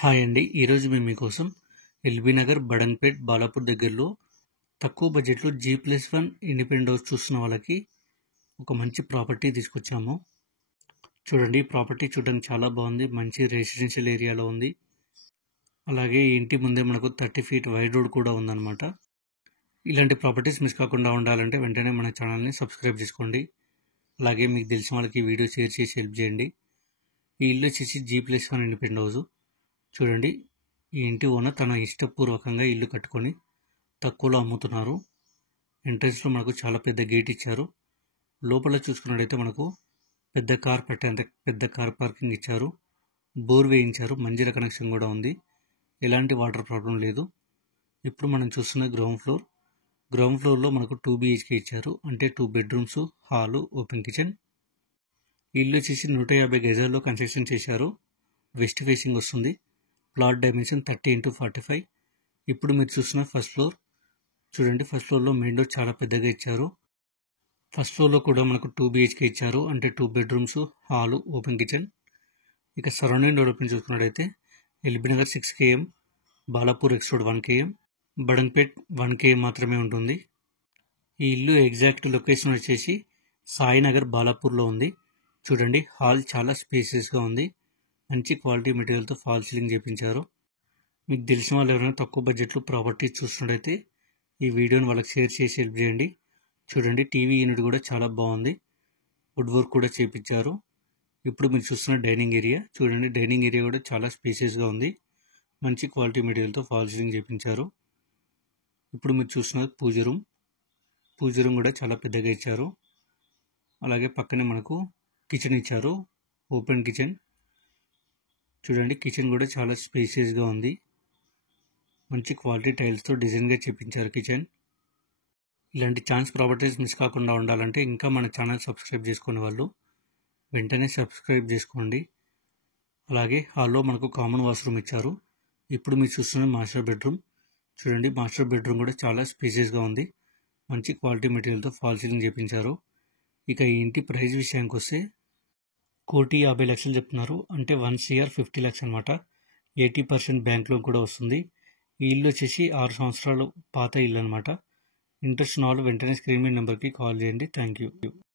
Hi అండి. ఈరోజు మేము మీకోసం ఎల్బీ నగర్, బడంగ్పేట్, బాలాపూర్ దగ్గరలో తక్కువ బడ్జెట్లో G+1 ఇండిపెండెంట్ హౌస్ చూస్తున్న వాళ్ళకి ఒక మంచి ప్రాపర్టీ తీసుకొచ్చాము. చూడండి, ప్రాపర్టీ చూడడానికి చాలా బాగుంది. మంచి రెసిడెన్షియల్ ఏరియాలో ఉంది. అలాగే ఈ ఇంటి ముందే మనకు 30 ఫీట్ వైడ్ రోడ్ కూడా ఉందన్నమాట. ఇలాంటి ప్రాపర్టీస్ మిస్ కాకుండా ఉండాలంటే వెంటనే మన ఛానల్ని సబ్స్క్రైబ్ చేసుకోండి. అలాగే మీకు తెలిసిన వాళ్ళకి వీడియో షేర్ చేసి హెల్ప్ చేయండి. ఈ ఇల్లు వచ్చేసి G+1 ఇండిపెండెంట్ హౌస్. చూడండి, ఈ ఇంటి ఓనర్ తన ఇష్టపూర్వకంగా ఇల్లు కట్టుకొని తక్కువలో అమ్ముతున్నారు. ఎంట్రన్స్లో మనకు చాలా పెద్ద గేట్ ఇచ్చారు. లోపల చూసుకున్నట్టయితే మనకు పెద్ద కార్ పెట్టేంత పెద్ద కార్ పార్కింగ్ ఇచ్చారు. బోర్ వేయించారు. మంజీరా కనెక్షన్ కూడా ఉంది. ఎలాంటి వాటర్ ప్రాబ్లం లేదు. ఇప్పుడు మనం చూస్తున్న గ్రౌండ్ ఫ్లోర్. గ్రౌండ్ ఫ్లోర్లో మనకు 2 BHK ఇచ్చారు. అంటే 2 బెడ్రూమ్స్, హాలు, ఓపెన్ కిచెన్. ఇల్లు వచ్చేసి 150 గజాల్లో కన్స్ట్రక్షన్ చేశారు. వెస్ట్ ఫేసింగ్ వస్తుంది. Plot dimension 30x45. ఇప్పుడు మీరు చూస్తున్న ఫస్ట్ ఫ్లోర్. చూడండి, ఫస్ట్ ఫ్లోర్లో మెయిన్ డోర్ చాలా పెద్దగా ఇచ్చారు. ఫస్ట్ ఫ్లోర్లో కూడా మనకు 2 BHK ఇచ్చారు. అంటే 2 బెడ్రూమ్స్, హాలు, ఓపెన్ కిచెన్. ఇక సరౌండింగ్ డెవలప్మెంట్ చూసుకున్నట్టయితే LB Nagar 6 km, Balapur X road 1 km, Badangpet 1 km మాత్రమే ఉంటుంది. ఈ ఇల్లు ఎగ్జాక్ట్ లొకేషన్ వచ్చేసి సాయినగర్, బాలాపూర్లో ఉంది. చూడండి, హాల్ చాలా స్పేసియస్గా ఉంది. మంచి క్వాలిటీ మెటీరియల్తో ఫాల్ సీలింగ్ చేయించారు. మీకు తెలిసిన వాళ్ళు ఎవరైనా తక్కువ బడ్జెట్లో ప్రాపర్టీస్ చూస్తున్నట్టయితే ఈ వీడియోని వాళ్ళకి షేర్ చేసి హెల్ప్ చేయండి. చూడండి, టీవీ యూనిట్ కూడా చాలా బాగుంది. వుడ్ వర్క్ కూడా చేయించారు. ఇప్పుడు మీరు చూస్తున్న డైనింగ్ ఏరియా. చూడండి, డైనింగ్ ఏరియా కూడా చాలా స్పేసియస్గా ఉంది. మంచి క్వాలిటీ మెటీరియల్తో ఫాల్ సీలింగ్ చేయించారు. ఇప్పుడు మీరు చూస్తున్నది పూజ రూమ్. పూజ రూమ్ కూడా చాలా పెద్దగా ఇచ్చారు. అలాగే పక్కనే మనకు కిచెన్ ఇచ్చారు. Open kitchen. చూడండి, కిచెన్ కూడా చాలా స్పేసియస్గా ఉంది. మంచి క్వాలిటీ టైల్స్తో డిజైన్గా చేయించారు కిచెన్. ఇలాంటి ఛాన్స్ ప్రాపర్టీస్ మిస్ కాకుండా ఉండాలంటే ఇంకా మన ఛానల్ సబ్స్క్రైబ్ చేసుకునే వాళ్ళు వెంటనే సబ్స్క్రైబ్ చేసుకోండి. అలాగే హాల్లో మనకు కామన్ వాష్రూమ్ ఇచ్చారు. ఇప్పుడు మీరు చూస్తున్న మాస్టర్ బెడ్రూమ్. చూడండి, మాస్టర్ బెడ్రూమ్ కూడా చాలా స్పేసియస్గా ఉంది. మంచి క్వాలిటీ మెటీరియల్తో ఫాల్ సీలింగ్ చేయించారు. ఇక ఈ ఇంటి ప్రైస్ విషయానికి వస్తే 1,50,00,000 చెప్తున్నారు. అంటే 1,50,00,000 అనమాట. 80% బ్యాంక్ లోన్ కూడా వస్తుంది. ఈ ఇల్లు వచ్చేసి 6 సంవత్సరాలు పాత ఇల్లు అనమాట. ఇంట్రెస్ట్ ఉన్న వాళ్ళు వెంటనే స్క్రీన్ మీద నెంబర్కి కాల్ చేయండి. Thank you.